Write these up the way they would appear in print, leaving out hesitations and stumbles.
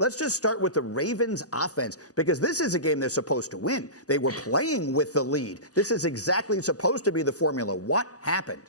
let's just start with the Ravens offense, because this is a game they're supposed to win. They were playing with the lead. This is exactly supposed to be the formula. What happened?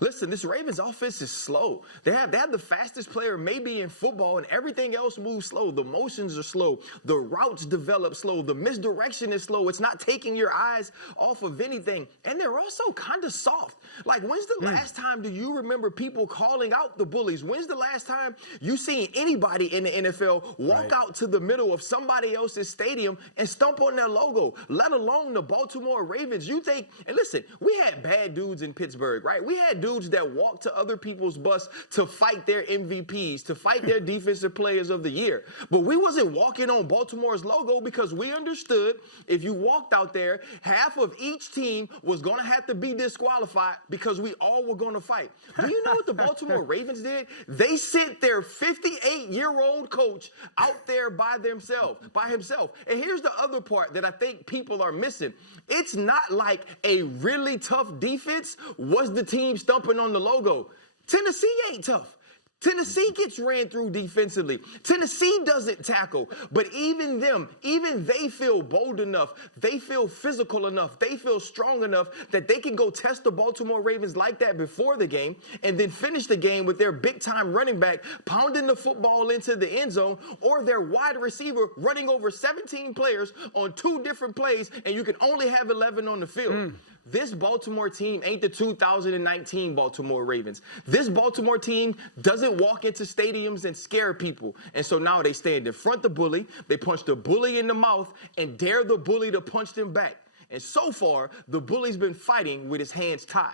Listen, this Ravens offense is slow. They have the fastest player maybe in football, and everything else moves slow. The motions are slow. The routes develop slow. The misdirection is slow. It's not taking your eyes off of anything. And they're also kind of soft. Like, when's the last time do you remember people calling out the bullies? When's the last time you seen anybody in the NFL walk out to the middle of somebody else's stadium and stomp on their logo, let alone the Baltimore Ravens? You think, and listen, we had bad dudes in Pittsburgh, right? We had dudes that walked to other people's bus to fight their MVPs, to fight their defensive players of the year. But we wasn't walking on Baltimore's logo because we understood if you walked out there, half of each team was going to have to be disqualified because we all were going to fight. Do you know what the Baltimore Ravens did? They sent their 58-year-old coach out there by himself. And here's the other part that I think people are missing. It's not like a really tough defense was the team stumping on the logo. Tennessee ain't tough. Tennessee gets ran through defensively. Tennessee doesn't tackle. But even they feel bold enough. They feel physical enough. They feel strong enough that they can go test the Baltimore Ravens like that before the game and then finish the game with their big-time running back pounding the football into the end zone, or their wide receiver running over 17 players on 2 different plays, and you can only have 11 on the field. This Baltimore team ain't the 2019 Baltimore Ravens. This Baltimore team doesn't walk into stadiums and scare people. And so now they stand in front of the bully, they punch the bully in the mouth, and dare the bully to punch them back. And so far, the bully's been fighting with his hands tied.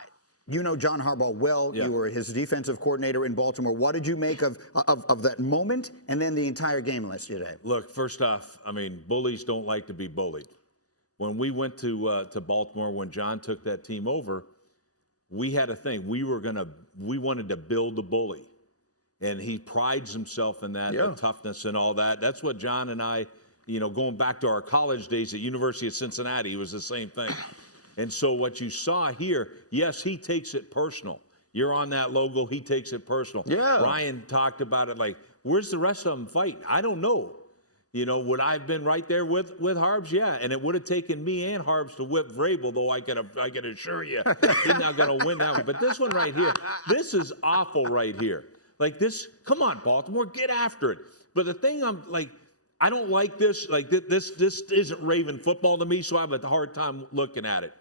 You know John Harbaugh well. You were his defensive coordinator in Baltimore. What did you make of that moment and then the entire game yesterday? Look, first off, I mean, bullies don't like to be bullied. When we went to Baltimore, when John took that team over, we had a thing. We wanted to build the bully, and he prides himself in that, the toughness and all that. That's what John and I, going back to our college days at University of Cincinnati, it was the same thing. And so what you saw here, yes, he takes it personal. You're on that logo, he takes it personal. Yeah. Ryan talked about it like, where's the rest of them fighting? I don't know. Would I have been right there with Harbs? Yeah, and it would have taken me and Harbs to whip Vrabel, though I can assure you he's not going to win that one. But this one right here, this is awful right here. Like this, come on, Baltimore, get after it. But the thing I don't like this. Like this isn't Raven football to me, so I have a hard time looking at it.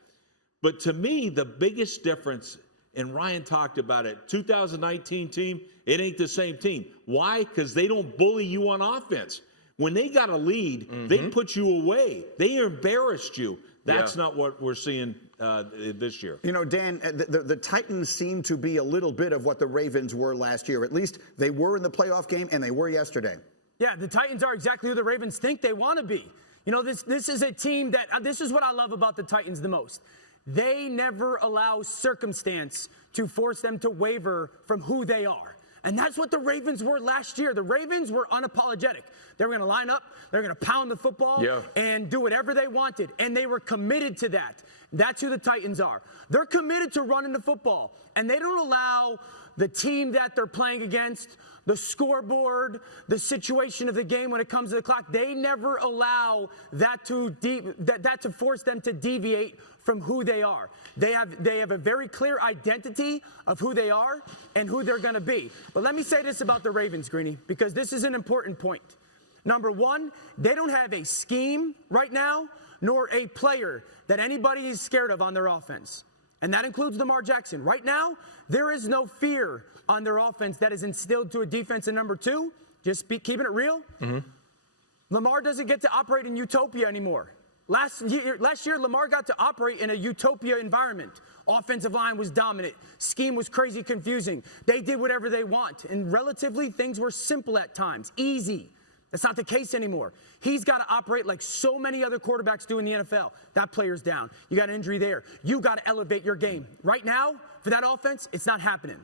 But to me, the biggest difference, and Ryan talked about it, 2019 team, it ain't the same team. Why? Because they don't bully you on offense. When they got a lead, they put you away. They embarrassed you. That's not what we're seeing this year. Dan, the Titans seem to be a little bit of what the Ravens were last year. At least they were in the playoff game, and they were yesterday. Yeah, the Titans are exactly who the Ravens think they want to be. This is a team that, this is what I love about the Titans the most. They never allow circumstance to force them to waver from who they are. And that's what the Ravens were last year. The Ravens were unapologetic. They were going to line up, they were going to pound the football and do whatever they wanted. And they were committed to that. That's who the Titans are. They're committed to running the football. And they don't allow the team that they're playing against, the scoreboard, the situation of the game when it comes to the clock, they never allow that to force them to deviate from who they are. They have a very clear identity of who they are and who they're going to be. But let me say this about the Ravens, Greeny, because this is an important point. Number one, they don't have a scheme right now, nor a player that anybody is scared of on their offense. And that includes Lamar Jackson. Right now, there is no fear on their offense that is instilled to a defense. And number two, just keeping it real, Lamar doesn't get to operate in utopia anymore. Last year, Lamar got to operate in a utopia environment. Offensive line was dominant. Scheme was crazy confusing. They did whatever they want. And relatively, things were simple at times, easy. That's not the case anymore. He's got to operate like so many other quarterbacks do in the NFL. That player's down. You got an injury there. You got to elevate your game. Right now, for that offense, it's not happening.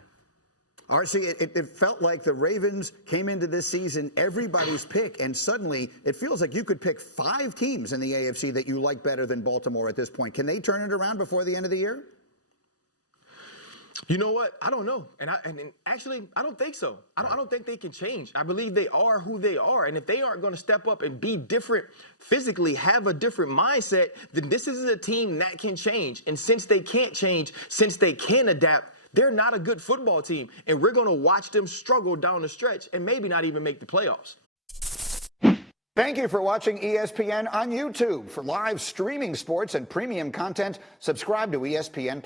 RC, it felt like the Ravens came into this season everybody's pick, and suddenly it feels like you could pick 5 teams in the AFC that you like better than Baltimore at this point. Can they turn it around before the end of the year? You know what? I don't know. And actually, I don't think so. I don't think they can change. I believe they are who they are. And if they aren't going to step up and be different physically, have a different mindset, then this is a team that can change. And since they can't change, since they can't adapt, they're not a good football team. And we're going to watch them struggle down the stretch and maybe not even make the playoffs. Thank you for watching ESPN on YouTube. For live streaming sports and premium content, subscribe to ESPN+.